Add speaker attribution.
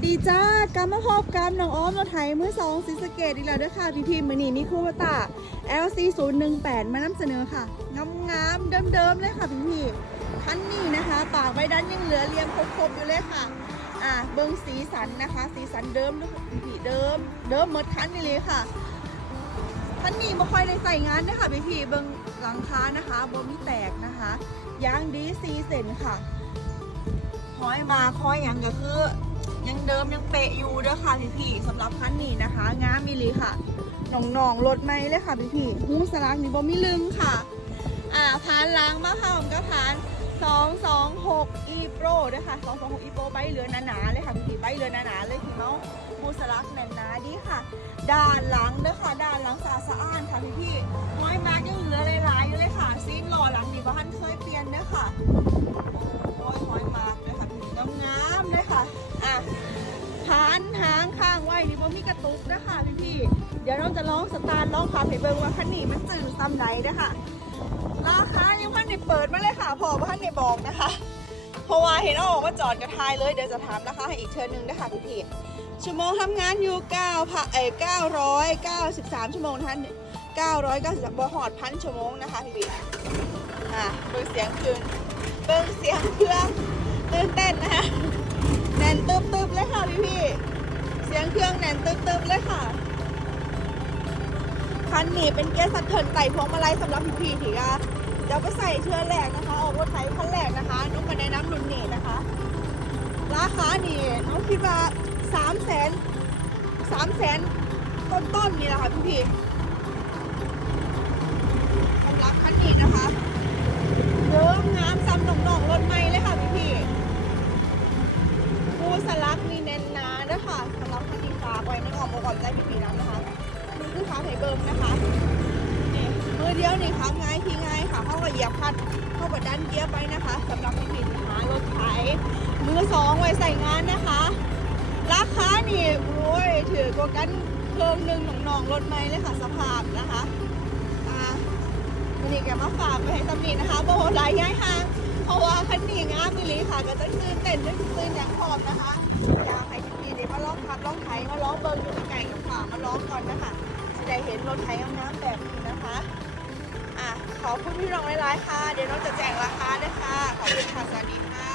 Speaker 1: สดีจ้ากลับมาพบกับน้องอ้อมรถไถมือสองซีสเกตอีกแล้วด้วยค่ะพี่พีมือนีมีคูเปต้า LC 0 1 8มานำเสนอค่ะงามงามเดิมๆเลยค่ะพี่พีคันนี้นะคะ ปากใบดันยังเหลือเรียมครบๆอยู่เลยค่ะ อ่าเบิ้งสีสันนะคะ สีสันเดิมด้วยพี่พีเดิม เดิมหมดคันนี่เลยค่ะคันนี้ไม่ค่อยได้ใส่งานนะคะพี่พี่เบิ้งหลังคานะคะบมีแตกนะคะยางดีซีเซนค่ะคอยมาคอยอย่างก็คือ ยังเดิมยังเปะอยู่เด้อค่ะพี่พี่สำหรับคันนี้นะคะงามมีเลยค่ะหน่องหน่องรถไม่เลยค่ะพี่พี่หูสลักนี่บ่มีลืมค่ะ อ่าพานล้างมาค่ะผมก็พาน226 e pro ด้วยค่ะ 226 e pro ใบเหลือหนาๆเลยค่ะพี่พี่ใบเหลือหนาๆเลยพี่เมาส์หูสลักแน่นหนาดีค่ะ ด้านหลังเด้อค่ะ ด้านหลังสะอาดสะอ้านค่ะพี่พี่ มีกระตุกนะคะพี่พี่ๆเดี๋ยวเราจะลองสตาร์ทลองขับให้เบิ่งว่าคันนี้มันสื่อซ้ำไหนนะคะราคายังพันได้เปิดมาเลยค่ะพอพันได้บอกนะคะ เพราะว่าเห็นเอาออกมาจอดกระทายเลยเดี๋ยวจะถามราคาให้อีกเชิญหนึ่งนะคะพี่พี่ๆชั่วโมงทำงานอยู่9พันเอ้ย993 ชั่วโมงท่าน993บอหอดพันชั่วโมงนะคะพี่พี่ๆอะเบิ่งเสียงคืนเบิ่งเสียงเครื่องตื่นเต้นนะคะแน่นตึบๆเลยค่ะพี่พี่ๆ เสียงเครื่องแน่นตึบๆเลยค่ะ คันนี้เป็นเกียร์สัตว์เถินไต่พวงมาลัยสำหรับพี่พี่ๆที่ว่าจะเอาไปใส่เชือแหลกนะคะ ออกรถไถคันแหลกนะคะนุ่งมาในน้ำรุ่นนี้นะคะ ราคานี่น้องคิดว่าสามแสนสามแสนต้นๆนี่แหละค่ะพี่พีๆสำหรับคันนี้นะคะเดิมงามซ้ำหนองๆรถใหม่เลยค่ะพี่พี่ๆ ผู้สลักนี่แน่นหนาเด้อค่ะสำหรับคันนี้ฝากไว้ในอ้อมอ กอ้อมใจพี่ๆน้ำนะคะนี่คือขาไถเบิมนะคะนี่มือเดียวนี่ครับง่ายทีง่ายค่ะเข้ากับเหยียบคัดเข้ากับดันเกียร์ไปนะคะสำหรับพี่ๆที่หารถไถมือสองไว้ใส่งานนะคะ ราคานี่โอ้ยถือกว่ากันเครื่องหนึ่งหนองๆรถไหมเลยค่ะสภาพนะคะอ่าวันนี้แกมาฝากไปให้ตำหนินะคะโบหลายย้ายห่างเพราะว่าคันนี้งามมิลีค่ะก็จะตื่นเต้นด้วยตื่นอย่างพร้อมนะคะอยากให้ มาลองขับลองไถมาลองเบิร์อยู่ไก่กับฝามาลองก่อนนะคะจะได้เห็นรถไถงาน้ำแบบนี้นะคะอะขอบคุณพี่รองหลายๆค่ะ เดี๋ยวน้องจะแจ้งราคาด้วยค่ะขอบคุณค่ะสวัสดีค่ะ